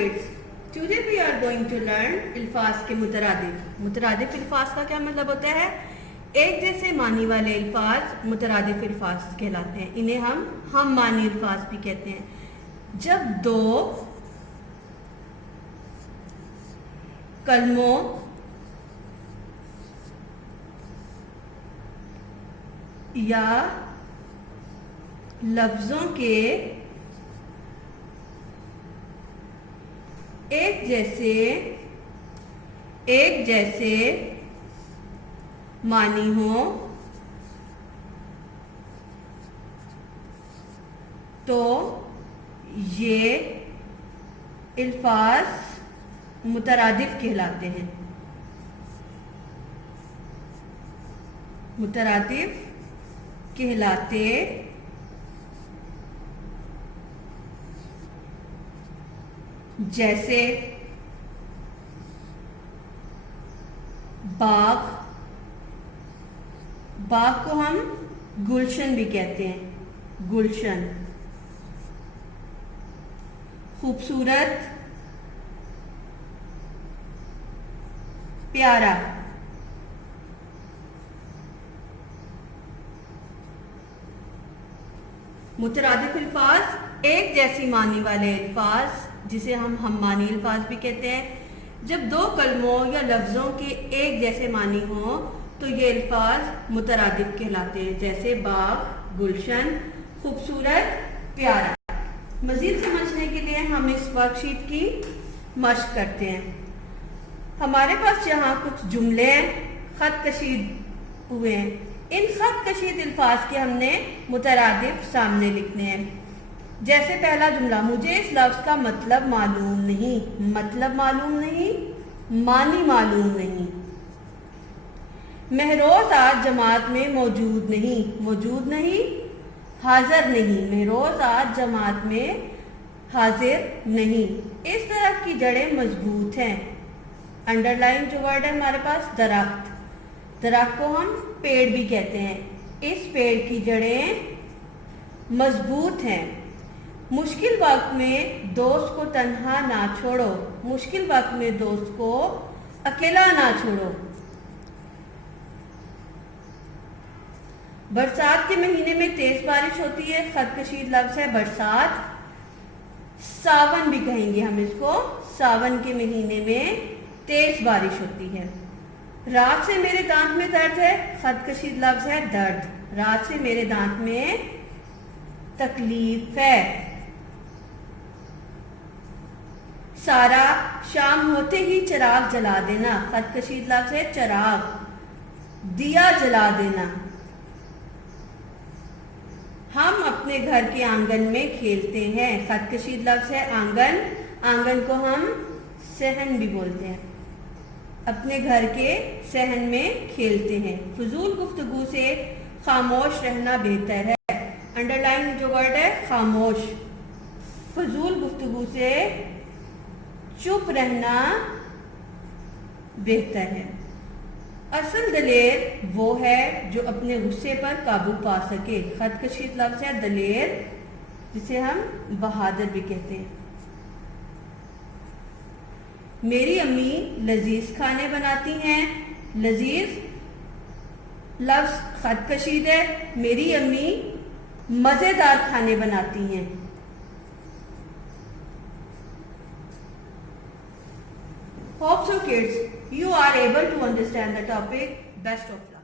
kids, today we are going to learn अल्फाज के मुतरादिफ। मुतरादिफ अल्फाज का क्या मतलब होता है? एक जैसे मानी वाले अल्फाज मुतरादिफ अल्फाज कहलाते हैं। इन्हें हम मानी अल्फाज भी कहते हैं। जब दो कलमों या लफ्जों के एक जैसे मानी हो तो ये अल्फाज मुतरादिफ कहलाते हैं। मुतरादिफ कहलाते जैसे बाग को हम गुलशन भी कहते हैं। गुलशन। खूबसूरत, प्यारा। मुतरादिफ अल्फाज एक जैसी मानी वाले अल्फाज जिसे हम मानी अल्फाज भी कहते हैं। जब दो कलमों या लफ्ज़ों के एक जैसे मानी हो तो ये अल्फाज मुतरादिफ कहलाते हैं, जैसे बाग, गुलशन, खूबसूरत, प्यारा। मज़ीद समझने के लिए हम इस वर्कशीट की मश्क करते हैं। हमारे पास यहाँ कुछ जुमले ख़त कशीद हुए हैं। इन ख़त कशीद अल्फाज के हमने मुतरादिफ सामने लिखने हैं। जैसे पहला जुमला, मुझे इस लफ्ज़ का मतलब मालूम नहीं। मतलब मालूम नहीं, मानी मालूम नहीं। महरोज आज जमात में मौजूद नहीं। मौजूद नहीं, हाजिर नहीं। महरोज आज जमात में हाजिर नहीं। इस तरह की जड़ें मजबूत हैं। अंडरलाइन जो वर्ड है हमारे पास, दरख्त। दरख्त को हम पेड़ भी कहते हैं। इस पेड़ की जड़ें मजबूत हैं। मुश्किल वक्त में दोस्त को तन्हा ना छोड़ो। मुश्किल वक्त में दोस्त को अकेला ना छोड़ो। बरसात के महीने में तेज बारिश होती है। खतकशीद लफ्ज़ है बरसात। सावन भी कहेंगे हम इसको। सावन के महीने में तेज बारिश होती है। रात से मेरे दांत में दर्द है। खतकशीद लफ्ज़ है दर्द। रात से मेरे दांत में तकलीफ है। सारा, शाम होते ही चिराग जला देना। खतकशीद लफ्ज़ है चिराग, दिया जला देना। हम अपने घर के आंगन में खेलते हैं। खतकशीद लफ्ज़ है आंगन। आंगन को हम सहन भी बोलते हैं। अपने घर के सहन में खेलते हैं। फजूल गुफ्तगू से खामोश रहना बेहतर है। अंडरलाइन जो वर्ड है खामोश। फजूल गुफ्तगू से चुप रहना बेहतर है। असल दलेर वो है जो अपने गुस्से पर काबू पा सके। खतकशीद लफ्ज़ है दलेर, जिसे हम बहादुर भी कहते हैं। मेरी अम्मी लजीज खाने बनाती हैं। लजीज लफ्ज़ खतकशीद है। मेरी अम्मी मज़ेदार खाने बनाती हैं। Hope so kids, you are able to understand the topic. Best of luck.